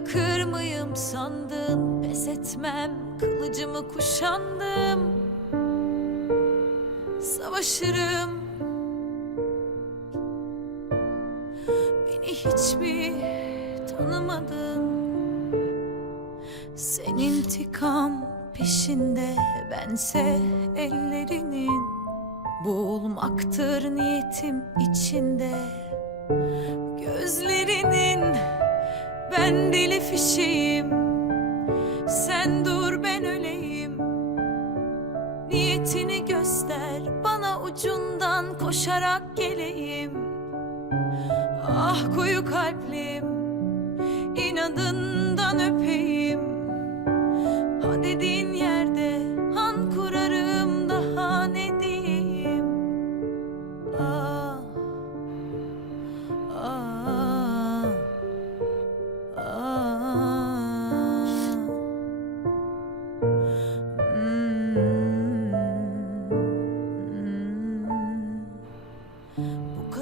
Bırakır mıyım sandın? Pes etmem kılıcımı kuşandım. Savaşırım. Beni hiç mi tanımadın? Sen intikam peşinde bense ellerinin. Boğulmaktır niyetim içinde ben deli fişeğim. Sen dur ben öleyim. Niyetini göster bana ucundan koşarak geleyim. Ah koyu kalplim inadından öpeyim. Ha dediğin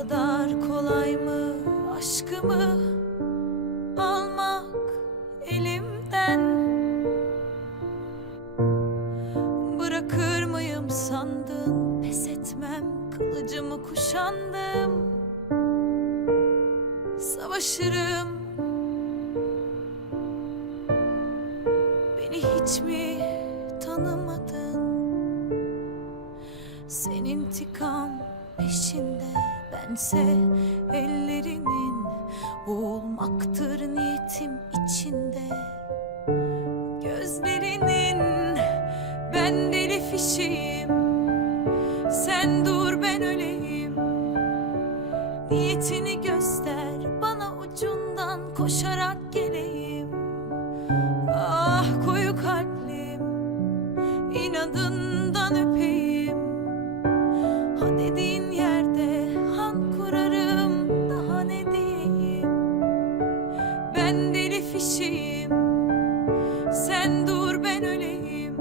kadar kolay mı aşkımı almak elimden? Bırakır mıyım sandın pes etmem kılıcımı kuşandım Savaşırım Beni hiç mi tanımadın? Sen intikam peşinde bense ellerinin Boğulmaktır niyetim içinde. Gözlerinin ben deli fişeğim Sen dur ben öleyim. Niyetini göster Fişeğim sen dur ben öleyim.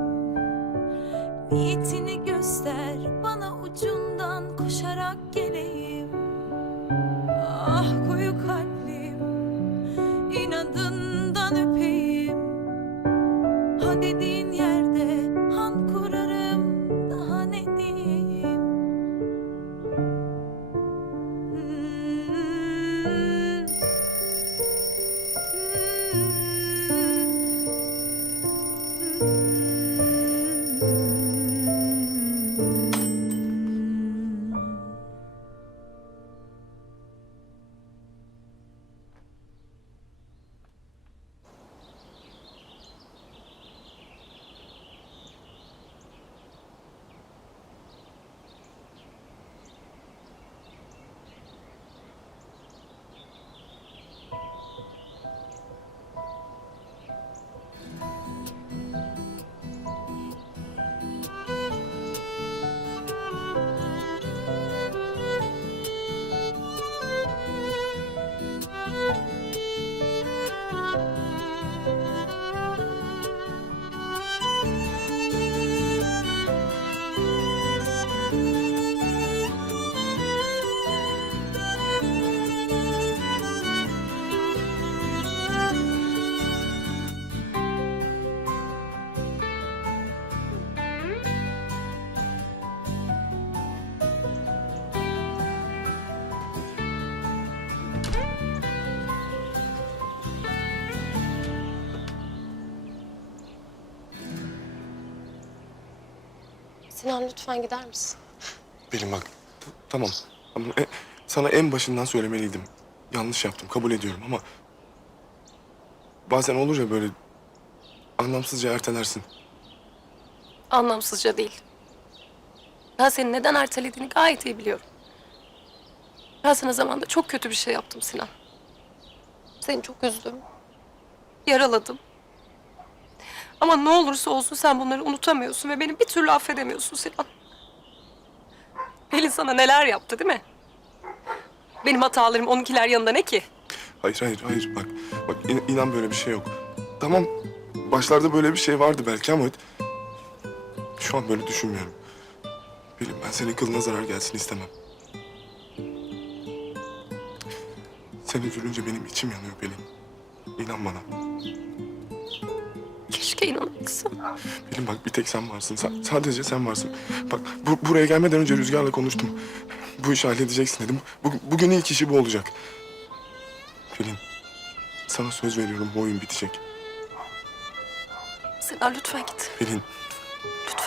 Niyetini göster bana ucundan koşarak geleyim Sinan lütfen gider misin? Pelin bak tamam. Ama e, sana en başından söylemeliydim. Yanlış yaptım kabul ediyorum ama... Bazen olur ya böyle anlamsızca ertelersin. Anlamsızca değil. Ben senin neden ertelediğini gayet iyi biliyorum. Ben sana zamanında çok kötü bir şey yaptım Sinan. Seni çok üzdüm. Yaraladım. Ama ne olursa olsun sen bunları unutamıyorsun ve beni bir türlü affedemiyorsun Sinan. Pelin sana neler yaptı değil mi? Benim hatalarım onunkiler yanında ne ki? Hayır hayır hayır bak. Bak in- inan böyle bir şey yok. Tamam başlarda böyle bir şey vardı belki ama... Şu an böyle düşünmüyorum. Pelin ben senin kılına zarar gelsin istemem. Sen üzülünce benim içim yanıyor Pelin. İnan bana. Keşke inanabilsem. Pelin bak bir tek sen varsın. Sa- sadece sen varsın. Bak bu- buraya gelmeden önce Rüzgar'la konuştum. Bu işi halledeceksin dedim. Bu, bugün ilk işi bu olacak. Pelin sana söz veriyorum bu oyun bitecek. Sinan lütfen git. Pelin Lütfen.